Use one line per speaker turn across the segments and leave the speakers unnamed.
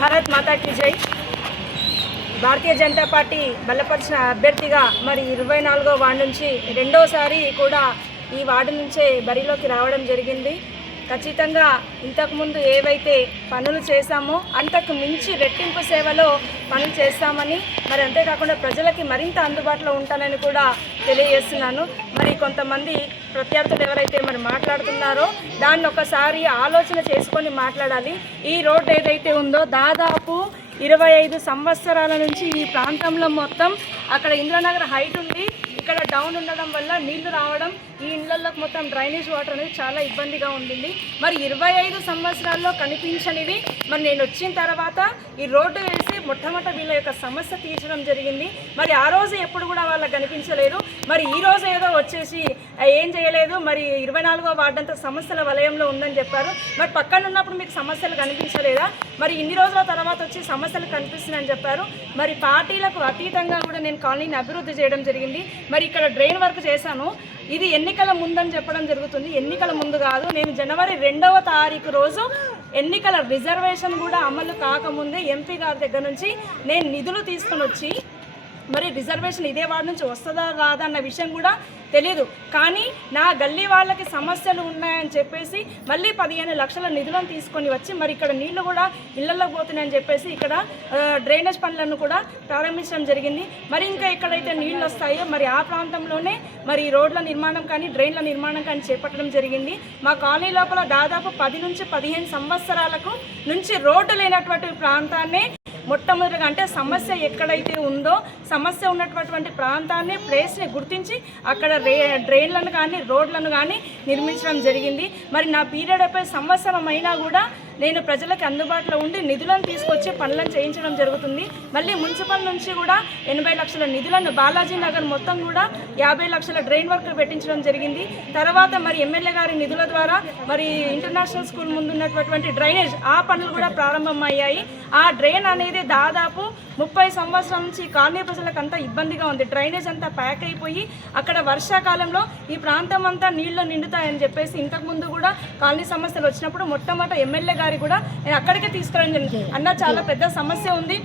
భారత్ మాతాకి జై. భారతీయ జనతా పార్టీ బలపరిచిన అభ్యర్థిగా మరి ఇరవై నాలుగో వార్డు నుంచి రెండోసారి కూడా ఈ వార్డు నుంచే బరిలోకి రావడం జరిగింది. ఖచ్చితంగా ఇంతకుముందు ఏవైతే పనులు చేశామో అంతకు మించి రెట్టింపు సేవలో పనులు చేస్తామని మరి అంతేకాకుండా ప్రజలకి మరింత అందుబాటులో ఉంటానని కూడా తెలియజేస్తున్నాను. మరి కొంతమంది ప్రత్యర్థులు ఎవరైతే మరి మాట్లాడుతున్నారో దాన్ని ఒకసారి ఆలోచన చేసుకొని మాట్లాడాలి. ఈ రోడ్డు ఏదైతే ఉందో దాదాపు ఇరవై ఐదు సంవత్సరాల నుంచి ఈ ప్రాంతంలో మొత్తం అక్కడ ఇంద్రనగర్ హైట్ ఉంది. ఇక్కడ డౌన్ ఉండడం వల్ల నీళ్ళు రావడం ఈ ఇళ్ళలోకి మొత్తం డ్రైనేజ్ వాటర్ అనేది చాలా ఇబ్బందిగా ఉండింది. మరి ఇరవై ఐదు సంవత్సరాల్లో కనిపించనివి. మరి నేను వచ్చిన తర్వాత ఈ రోడ్డు వేసి మొట్టమొదటి వీళ్ళ యొక్క సమస్య తీర్చడం జరిగింది. మరి ఆ రోజు ఎప్పుడు కూడా వాళ్ళకి కనిపించలేదు. మరి ఈ రోజు ఏదో వచ్చేసి ఏం చేయలేదు. మరి ఇరవై నాలుగో వార్డంతా సమస్యల వలయంలో ఉందని చెప్పారు. మరి పక్కన ఉన్నప్పుడు మీకు సమస్యలు కనిపించలేదా? మరి ఇన్ని రోజుల తర్వాత వచ్చి సమస్యలు కనిపిస్తున్నాయని చెప్పారు. మరి పార్టీలకు అతీతంగా కూడా నేను కాలనీని అభివృద్ధి చేయడం జరిగింది. మరి ఇక్కడ డ్రైన్ వర్క్ చేశాను. ఇది ఎన్నికల ముందని చెప్పడం జరుగుతుంది. ఎన్నికల ముందు కాదు నేను జనవరి రెండవ తారీఖు రోజు ఎన్నికల రిజర్వేషన్ కూడా అమలు కాకముందే ఎంపీ గారి దగ్గర నుంచి నేను నిధులు తీసుకొని వచ్చి మరి రిజర్వేషన్ ఇదే వార్డు నుంచి వస్తుందా రాదా అన్న విషయం కూడా తెలియదు కానీ నా గల్లీ వాళ్ళకి సమస్యలు ఉన్నాయని చెప్పేసి మళ్ళీ పదిహేను లక్షల నిధులను తీసుకొని వచ్చి మరి ఇక్కడ నీళ్ళు కూడా ఇళ్ళలో పోతున్నాయని చెప్పేసి ఇక్కడ డ్రైనేజ్ పనులను కూడా ప్రారంభించడం జరిగింది. మరి ఇంకా ఎక్కడైతే నీళ్ళు వస్తాయో మరి ఆ ప్రాంతంలోనే మరి రోడ్ల నిర్మాణం కానీ డ్రైన్ల నిర్మాణం కానీ చేపట్టడం జరిగింది. మా కాలనీ లోపల దాదాపు పది నుంచి పదిహేను సంవత్సరాలకు నుంచి రోడ్డు లేనటువంటి ప్రాంతాన్ని మొట్టమొదటిగా అంటే సమస్య ఎక్కడైతే ఉందో సమస్య ఉన్నటువంటి ప్రాంతాన్ని ప్లేస్ని గుర్తించి అక్కడ రే డ్రైన్లను కానీ రోడ్లను కానీ నిర్మించడం జరిగింది. మరి నా పీరియడ్ అయిపోయి సంవత్సరం అయినా కూడా నేను ప్రజలకు అందుబాటులో ఉండి నిధులను తీసుకొచ్చి పనులను చేయించడం జరుగుతుంది. మళ్ళీ మున్సిపల్ నుంచి కూడా ఎనభై లక్షల నిధులను బాలాజీ నగర్ మొత్తం కూడా యాభై లక్షల డ్రైన్ వర్క్ పెట్టించడం జరిగింది. తర్వాత మరి ఎమ్మెల్యే గారి నిధుల ద్వారా మరి ఇంటర్నేషనల్ స్కూల్ ముందు ఉన్నటువంటి డ్రైనేజ్ ఆ పనులు కూడా ప్రారంభమయ్యాయి. ఆ డ్రైన్ అనేది దాదాపు ముప్పై సంవత్సరాల నుంచి కాలనీ ప్రజలకు అంతా ఇబ్బందిగా ఉంది. డ్రైనేజ్ అంతా ప్యాక్ అయిపోయి అక్కడ వర్షాకాలంలో ఈ ప్రాంతం అంతా నీళ్ళు నిండుతాయని చెప్పేసి ఇంతకుముందు కూడా కాలనీ సమస్యలు వచ్చినప్పుడు మొట్టమొదట ఎమ్మెల్యే గారి కూడా నేను అక్కడికే తీసుకురావడం జరిగింది. అన్న చాలా పెద్ద సమస్య ఉంది.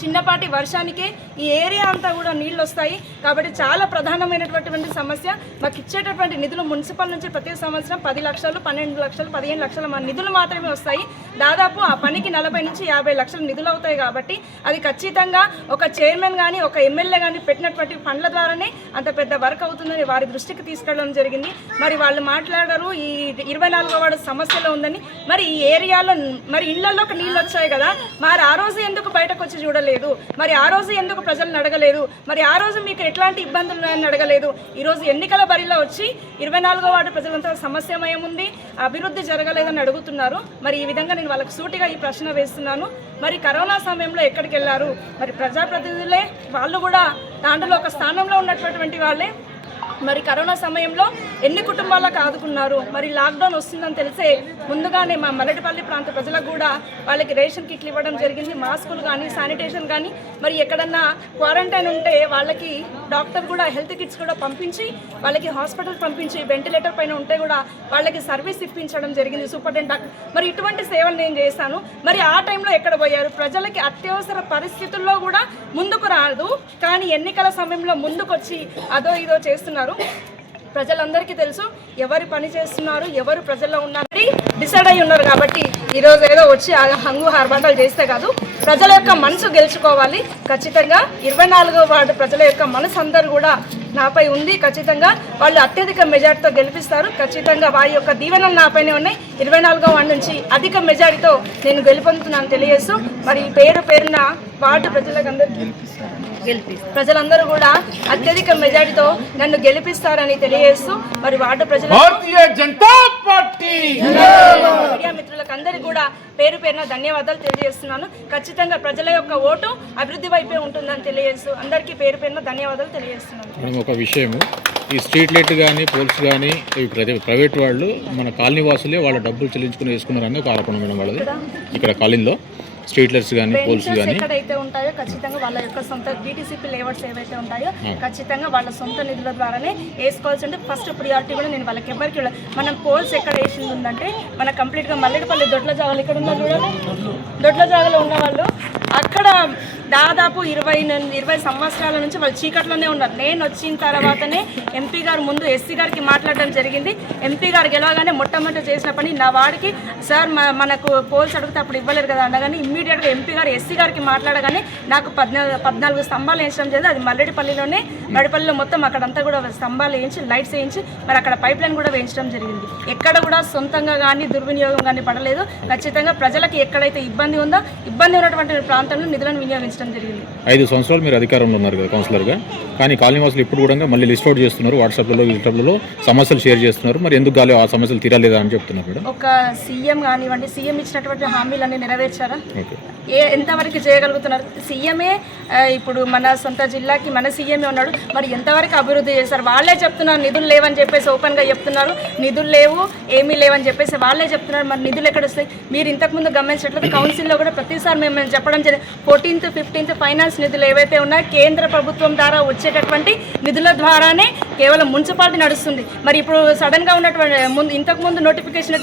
చిన్నపాటి వర్షానికే ఈ ఏరియా అంతా కూడా నీళ్ళు వస్తాయి కాబట్టి చాలా ప్రధానమైనటువంటి సమస్య. మాకు ఇచ్చేటటువంటి నిధులు మున్సిపల్ నుంచి ప్రతి సంవత్సరం పది లక్షలు పన్నెండు లక్షలు పదిహేను లక్షలు మా నిధులు మాత్రమే వస్తాయి. దాదాపు ఆ పనికి నలభై నుంచి యాభై లక్షలు నిధులు అవుతాయి కాబట్టి అది ఖచ్చితంగా ఒక చైర్మన్ కానీ ఒక ఎమ్మెల్యే కానీ పెట్టినటువంటి ఫండ్ల ద్వారానే అంత పెద్ద వర్క్ అవుతుందని వారి దృష్టికి తీసుకెళ్ళడం జరిగింది. మరి వాళ్ళు మాట్లాడారు ఈ ఇరవై నాలుగో వాడు సమస్యలో ఉందని. మరి ఈ ఏరియాలో మరి ఇళ్ళలోకి నీళ్ళు వచ్చాయి కదా. మరి ఆ రోజు ఎందుకు బయటకు వచ్చి చూడలేదు? మరి ఆ రోజు ఎందుకు ప్రజలను అడగలేదు? మరి ఆ రోజు మీకు ఎట్లాంటి ఇబ్బందులు ఉన్నాయని అడగలేదు ఈరోజు ఎన్నికల బరిలో వచ్చి ఇరవై నాలుగో వార్డు ప్రజలంతా సమస్యమయం ఉంది అభివృద్ధి జరగలేదని అడుగుతున్నారు. మరి ఈ విధంగా నేను వాళ్ళకి సూటిగా ఈ ప్రశ్న వేస్తున్నాను. మరి కరోనా సమయంలో ఎక్కడికి వెళ్ళారు మరి ప్రజాప్రతినిధులే వాళ్ళు కూడా దాంట్లో ఒక స్థానంలో ఉన్నటువంటి వాళ్ళే. మరి కరోనా సమయంలో ఎన్ని కుటుంబాలకు ఆదుకున్నారు మరి లాక్డౌన్ వస్తుందని తెలిసే ముందుగానే మా మల్లటిపల్లి ప్రాంత ప్రజలకు కూడా వాళ్ళకి రేషన్ కిట్లు ఇవ్వడం జరిగింది. మాస్కులు కానీ శానిటేషన్ కానీ మరి ఎక్కడన్నా క్వారంటైన్ ఉంటే వాళ్ళకి డాక్టర్ కూడా హెల్త్ కిట్స్ కూడా పంపించి వాళ్ళకి హాస్పిటల్ పంపించి వెంటిలేటర్ పైన ఉంటే కూడా వాళ్ళకి సర్వీస్ ఇప్పించడం జరిగింది. సూపరింటెండెంట్ మరి ఇటువంటి సేవలు నేను చేశాను. మరి ఆ టైంలో ఎక్కడ పోయారు? ప్రజలకి అత్యవసర పరిస్థితుల్లో కూడా ముందుకు రాదు. కానీ ఎన్నికల సమయంలో ముందుకొచ్చి అదో ఇదో చేస్తున్నారు. ప్రజలందరికీ తెలుసు ఎవరు పని చేస్తున్నారు ఎవరు ప్రజల్లో ఉన్నారని డిసైడ్ అయి ఉన్నారు కాబట్టి ఈరోజు ఏదో వచ్చి ఆ హంగు హార్బాటాలు చేస్తే కాదు ప్రజల యొక్క మనసు గెలుచుకోవాలి. ఖచ్చితంగా ఇరవై నాలుగో వార్డు ప్రజల యొక్క మనసు అందరూ కూడా నాపై ఉంది. ఖచ్చితంగా వాళ్ళు అత్యధిక మెజార్టీతో గెలిపిస్తారు. ఖచ్చితంగా వారి యొక్క దీవెనలు నాపైనే ఉన్నాయి. ఇరవై నాలుగో వార్డు నుంచి అధిక మెజారిటీతో నేను గెలుపొందుతున్నాను తెలియజేస్తూ మరి పేరు పేరున వార్డు ప్రజలకు అందరికీ ప్రజలందరూ కూడా అత్యధిక మెజారిటీతో నన్ను గెలిపిస్తారని తెలియజేస్తూ మరి వార్డు ప్రజల
భారతీయ జనతా పార్టీ!
మీడియా మిత్రులకు అందరికీ కూడా పేరు పేరున ధన్యవాదాలు తెలియజేస్తున్నాను. ఖచ్చితంగా ప్రజల యొక్క ఓటు అభివృద్ధి వైపే ఉంటుందని తెలియజేస్తూ అందరికీ పేరు పేరున ధన్యవాదాలు తెలియజేస్తున్నాను.
మేడం ఒక విషయము. ఈ స్ట్రీట్ లైట్ కానీ పోల్స్ కానీ ప్రైవేట్ వాళ్ళు మన కాలనీ వాసులే వాళ్ళ డబ్బులు చెల్లించుకుని వేసుకున్నారని ఒక ఆరోపణ మేడం వాళ్ళది. ఇక్కడ కాలనీలో. స్ట్రీట్ లైట్స్ కానీ పోల్స్ కానీ
ఎక్కడైతే ఉంటాయో ఖచ్చితంగా వాళ్ళ యొక్క సొంత డిటిసిపి లేఅవుట్స్ ఏవైతే ఉంటాయో ఖచ్చితంగా వాళ్ళ సొంత నిధుల ద్వారానే వేసుకోవాల్సి అంటే ఫస్ట్ ప్రియారిటీ కూడా నేను వాళ్ళకి ఎవరికి. మనం పోల్స్ ఎక్కడ వేసింది ఉందంటే మన కంప్లీట్గా మల్లెడపల్లి దొడ్ల జాగాలు ఇక్కడ ఉన్నారు చూడండి? దొడ్ల జాగాలో ఉన్న వాళ్ళు అక్కడ దాదాపు ఇరవై ఇరవై సంవత్సరాల నుంచి వాళ్ళు చీకట్లోనే ఉన్నారు. నేను వచ్చిన తర్వాతనే ఎంపీ గారు ముందు ఎస్సీ గారికి మాట్లాడడం జరిగింది. ఎంపీ గారు గెలవగానే మొట్టమొదటి చేసిన పని నా వాడికి సార్ మనకు పోల్స్ అడిగితే అప్పుడు ఇవ్వలేరు కదా అనగానే ఇమ్మీడియట్గా ఎంపీ గారు ఎస్సీ గారికి మాట్లాడగానే నాకు పద్నాలుగు పద్నాలుగు స్తంభాలు వేయించడం జరిగింది. అది మల్లెడిపల్లిలోనే మడిపల్లిలో మొత్తం అక్కడంతా కూడా స్తంభాలు వేయించి లైట్స్ వేయించి మరి అక్కడ పైప్ లైన్ కూడా వేయించడం జరిగింది. ఎక్కడ కూడా సొంతంగా కానీ దుర్వినియోగం కానీ పడలేదు. ఖచ్చితంగా ప్రజలకు ఎక్కడైతే ఇబ్బంది ఉందో ఇబ్బంది ఉన్నటువంటి ప్రాంతంలో నిధులను జరిగింది.
ఐదు సంవత్సరాలు మీరు అధికారంలో ఉన్నారు కదా కౌన్సిలర్గా. కానీ కాలనీ వాసులు ఇప్పుడు కూడా మళ్ళీ లిస్ట్ అవుట్ చేస్తున్నారు వాట్సాప్లలో యూట్యూబ్లలో సమస్యలు షేర్ చేస్తున్నారు. మరి ఎందుకు గాలి ఆ సమస్యలు తీరాలేదా అని చెప్తున్నారు మేడం?
ఒక సీఎం కానివ్వండి సీఎం ఇచ్చినటువంటి హామీలన్నీ నెరవేర్చారా? ఏ ఎంతవరకు చేయగలుగుతున్నారు? సీఎమే ఇప్పుడు మన సొంత జిల్లాకి మన సీఎంఏ ఉన్నాడు. మరి ఎంతవరకు అభివృద్ధి చేశారు? వాళ్ళే చెప్తున్నారు నిధులు లేవని చెప్పేసి ఓపెన్గా చెప్తున్నారు. నిధులు లేవు ఏమీ లేవని చెప్పేసి వాళ్ళే చెప్తున్నారు. మరి నిధులు ఎక్కడ వస్తాయి? మీరు ఇంతకుముందు గమనించినట్లయితే కౌన్సిల్లో కూడా ప్రతిసారి మేము చెప్పడం జరిగింది. ఫోర్టీన్త్ ఫిఫ్టీన్త్ ఫైనాన్స్ నిధులు ఏవైతే ఉన్నాయో కేంద్ర ప్రభుత్వం ద్వారా వచ్చేటటువంటి నిధుల ద్వారానే కేవలం మున్సిపాలిటీ నడుస్తుంది. మరి ఇప్పుడు సడన్గా ఉన్నటువంటి ముందు ఇంతకుముందు నోటిఫికేషన్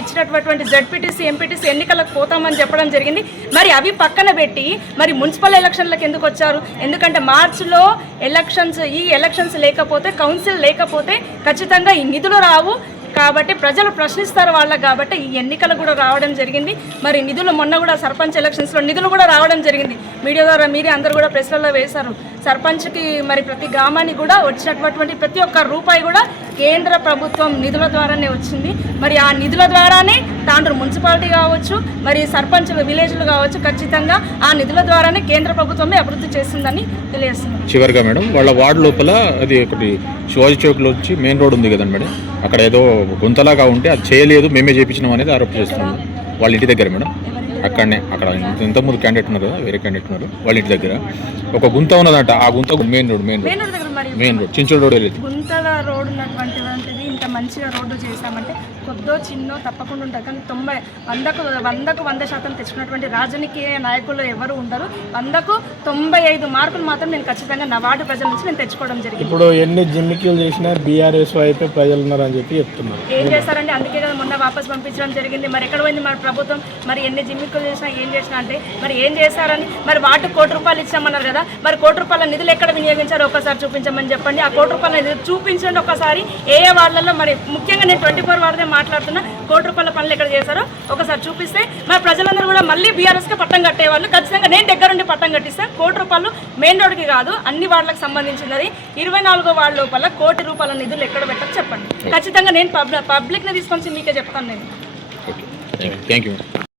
ఇచ్చినటువంటి జడ్పీటీసీ ఎంపీటీసీ ఎన్నికలకు పోతామని చెప్పడం జరిగింది. మరి అవి పక్కన పెట్టి మరి మున్సిపల్ ఎలక్షన్లకు ఎందుకు వచ్చారు? ఎందుకంటే మార్చిలో ఎలక్షన్స్ ఈ ఎలక్షన్స్ లేకపోతే కౌన్సిల్ లేకపోతే ఖచ్చితంగా ఈ నిధులు రావు. కాబట్టి ప్రజలు ప్రశ్నిస్తారు వాళ్ళకి కాబట్టి ఈ ఎన్నికలు కూడా రావడం జరిగింది. మరి నిధులు మొన్న కూడా సర్పంచ్ ఎలక్షన్స్లో నిధులు కూడా రావడం జరిగింది. మీడియా ద్వారా మీరే అందరూ కూడా ప్రెస్లలో వేశారు. సర్పంచ్కి మరి ప్రతి గ్రామానికి కూడా వచ్చినటువంటి ప్రతి ఒక్క రూపాయి కూడా కేంద్ర ప్రభుత్వం నిధుల ద్వారానే వచ్చింది. మరి ఆ నిధుల ద్వారానే తాండ్రు కావచ్చు మరి సర్పంచులు విలేజ్లు కావచ్చు ఖచ్చితంగా ఆ నిధుల ద్వారానే కేంద్ర ప్రభుత్వమే అభివృద్ధి చేస్తుందని తెలియజేస్తున్నారు.
చివరిగా మేడం వాళ్ళ వార్డు లోపల అది ఒకటి శివాజీ చౌక్లో వచ్చి మెయిన్ రోడ్ ఉంది కదండి మేడం. అక్కడ ఏదో గుంతలాగా ఉంటే అది చేయలేదు మేమే చేయించినాం అనేది ఆరోపణ చేస్తున్నాం. వాళ్ళ ఇంటి దగ్గర మేడం. అక్కడనే అక్కడ ఇంత- ఇంతకుముందు క్యాండిడేట్ ఉన్నారు కదా వేరే క్యాండిడేట్ ఉన్నారు. వాళ్ళ ఇంటి దగ్గర ఒక గుంత ఉన్నదంట ఆ గుంత main road main road. Main road Chinchodu road వెళ్ళేది
గుంతల రోడ్ ఉన్నటువంటిది ఇంత మంచిగా రోడ్డు చేశామంటే కొద్దో చిన్నో తప్పకుండా ఉంటుంది కానీ తొంభై వందకు వందకు వంద శాతం తెచ్చుకున్నటువంటి రాజకీయ నాయకులు ఎవరు ఉండరు. వందకు తొంభై ఐదు మార్కులు మాత్రం నేను ఖచ్చితంగా నా వార్డు ప్రజల నుంచి నేను తెచ్చుకోవడం జరిగింది.
ఇప్పుడు ఎన్ని జిమ్మికీలు చేసినా బీఆర్ఎస్ వైపే ప్రజలు ఉన్నారని చెప్పి చెప్తున్నారు.
ఏం చేస్తారంటే అందుకే కదా మొన్న వాపస్ పంపించడం జరిగింది. మరి ఎక్కడ పోయింది మరి ప్రభుత్వం? మరి ఎన్ని జిమ్మిక్కులు చేసినా ఏం చేసినా అంటే మరి ఏం చేశారని మరి వాటి కోటి రూపాయలు ఇచ్చామన్నారు కదా. మరి కోటి రూపాయల నిధులు ఎక్కడ వినియోగించారో ఒకసారి చూపించమని చెప్పండి. ఆ కోటి రూపాయల నిధులు చూపించండి ఒకసారి. ఏ వాళ్ళల్లో మరి ముఖ్యంగా నేను ట్వంటీ ఫోర్ వారిదే మాట్లాడుతున్నా. కోటి రూపాయల పనులు ఎక్కడ చేశారో ఒకసారి చూపిస్తే. మరి ప్రజలందరూ కూడా మళ్ళీ బీఆర్ఎస్కి పట్టం కట్టేవాళ్ళు. ఖచ్చితంగా నేను దగ్గరుండి పట్టం కట్టిస్తే. కోటి రూపాయలు మెయిన్ రోడ్కి కాదు అన్ని వాళ్ళకి సంబంధించినది. ఇరవై నాలుగో వాళ్ళ లోపల కోటి రూపాయల నిధులు ఎక్కడ పెట్టారు చెప్పండి. ఖచ్చితంగా నేను పబ్లిక్ పబ్లిక్ని తీసుకొని మీకే చెప్తాను నేను.
Thank you